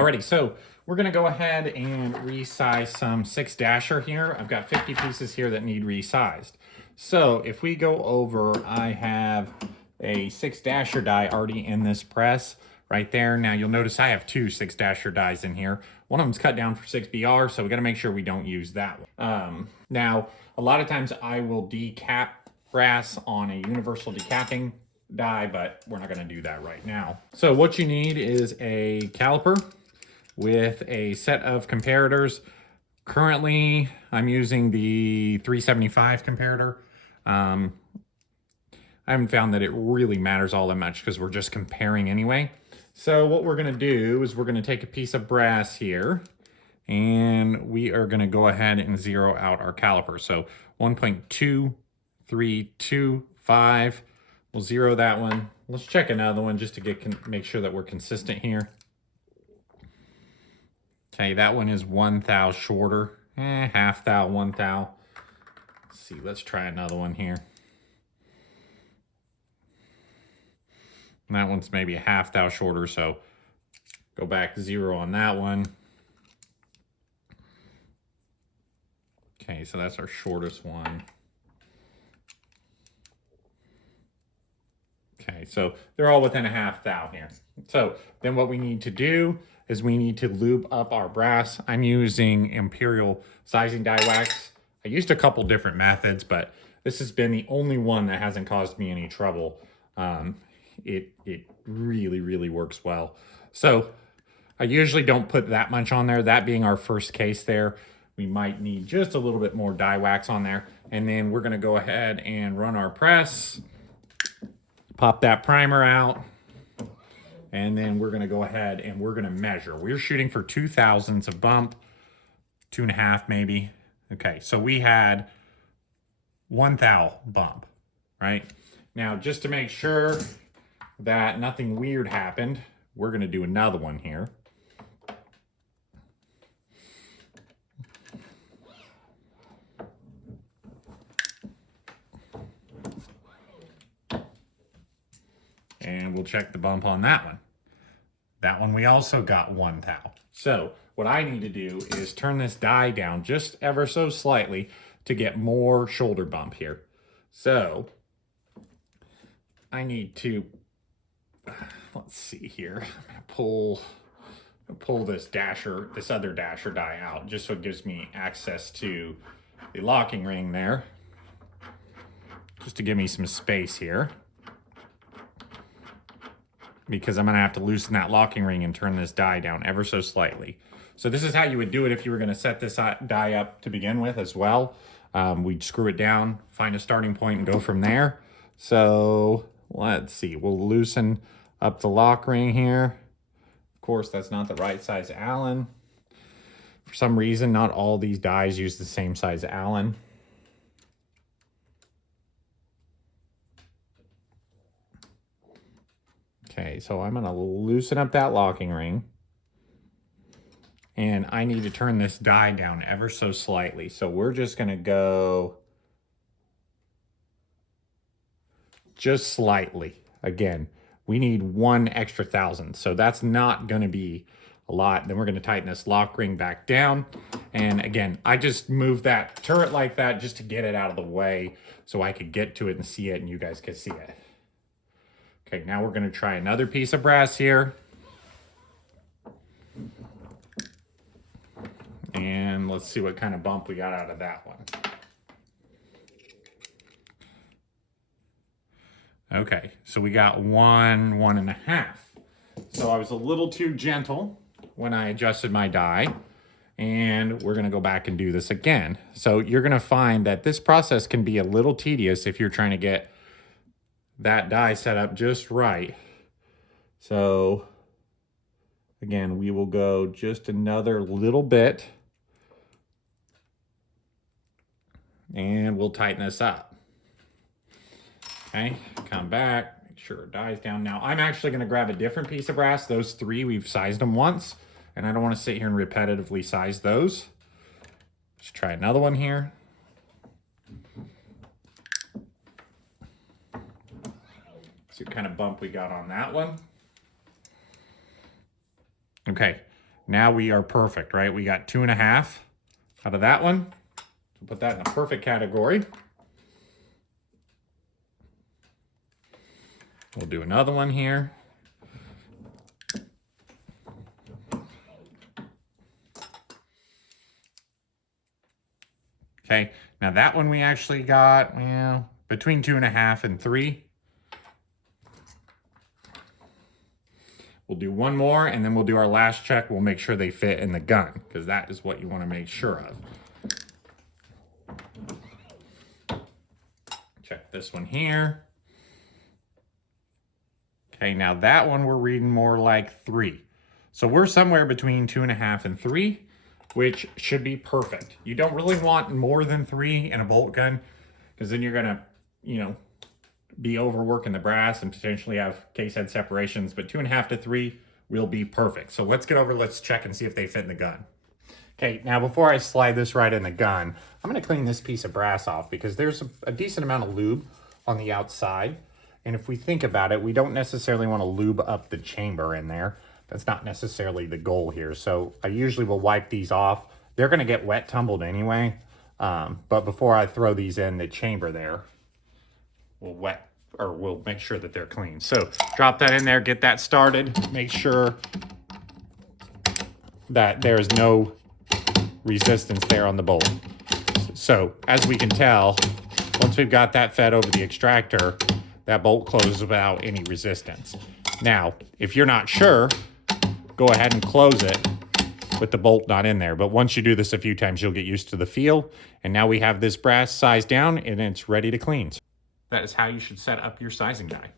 Alrighty, so we're gonna go ahead and resize some 6 dasher here. I've got 50 pieces here that need resized. So if we go over, I have a 6 dasher die already in this press right there. Now you'll notice I have 2 6 dasher dies in here. One of them's cut down for 6BR, so we gotta make sure we don't use that one. Now, a lot of times I will decap brass on a universal decapping die, but we're not gonna do that right now. So what you need is a caliper with a set of comparators. Currently, I'm using the 375 comparator. I haven't found that it really matters all that much because we're just comparing anyway. So what we're gonna do is we're gonna take a piece of brass here and we are gonna go ahead and zero out our caliper. So 1.2325, we'll zero that one. Let's check another one just to make sure that we're consistent here. Okay, that one is 1 thou shorter. Half thou, 1 thou. Let's see, let's try another one here. And that one's maybe a half thou shorter, so go back 0 on that one. Okay, so that's our shortest one. Okay, so they're all within a half thou here. So then what we need to do is we need to lube up our brass. I'm using Imperial sizing die wax. I used a couple different methods, but this has been the only one that hasn't caused me any trouble. It really, really works well. So I usually don't put that much on there. That being our first case there, we might need just a little bit more die wax on there. And then we're gonna go ahead and run our press, pop that primer out, and then we're gonna go ahead and we're gonna measure. We're shooting for 2 thousandths of bump, 2.5 maybe. Okay, so we had 1 thou bump, right? Now, just to make sure that nothing weird happened, we're gonna do another one here. And we'll check the bump on that one. That one we also got 1 thou. So what I need to do is turn this die down just ever so slightly to get more shoulder bump here. So I need to, let's see here. I'm gonna pull this other dasher die out just so it gives me access to the locking ring there. Just to give me some space here, because I'm gonna have to loosen that locking ring and turn this die down ever so slightly. So this is how you would do it if you were gonna set this die up to begin with as well. We'd screw it down, find a starting point, and go from there. So let's see, we'll loosen up the lock ring here. Of course, that's not the right size Allen. For some reason, not all these dies use the same size Allen. Okay, so I'm gonna loosen up that locking ring. And I need to turn this die down ever so slightly. So we're just gonna go just slightly. Again, we need 1 extra thousandth. So that's not gonna be a lot. Then we're gonna tighten this lock ring back down. And again, I just moved that turret like that just to get it out of the way so I could get to it and see it and you guys could see it. Okay, now we're gonna try another piece of brass here. And let's see what kind of bump we got out of that one. Okay, so we got 1.5. So I was a little too gentle when I adjusted my die, and we're gonna go back and do this again. So you're gonna find that this process can be a little tedious if you're trying to get that die set up just right. So again, we will go just another little bit and we'll tighten this up. Okay, come back, make sure our die's down. Now I'm actually gonna grab a different piece of brass. Those 3, we've sized them once, and I don't wanna sit here and repetitively size those. Let's try another one here. See what kind of bump we got on that one. Okay, Now we are perfect, right? We got 2.5 out of that one. So put that in a perfect category. We'll do another one here. Okay, now that one we actually got, well, between 2.5 and 3. We'll do one more, and then we'll do our last check. We'll make sure they fit in the gun, because that is what you want to make sure of. Check this one here. Okay, now that one we're reading more like 3. So we're somewhere between 2.5 and 3, which should be perfect. You don't really want more than 3 in a bolt gun, because then you're gonna, be overworking the brass and potentially have case head separations, but 2.5 to 3 will be perfect. So let's get over, let's check and see if they fit in the gun. Okay, now before I slide this right in the gun, I'm gonna clean this piece of brass off because there's a decent amount of lube on the outside. And if we think about it, we don't necessarily want to lube up the chamber in there. That's not necessarily the goal here. So I usually will wipe these off. They're gonna get wet tumbled anyway. But before I throw these in the chamber there, we'll make sure that they're clean. So drop that in there, get that started. Make sure that there is no resistance there on the bolt. So as we can tell, once we've got that fed over the extractor, that bolt closes without any resistance. Now, if you're not sure, go ahead and close it with the bolt not in there. But once you do this a few times, you'll get used to the feel. And now we have this brass sized down and it's ready to clean. That is how you should set up your sizing die.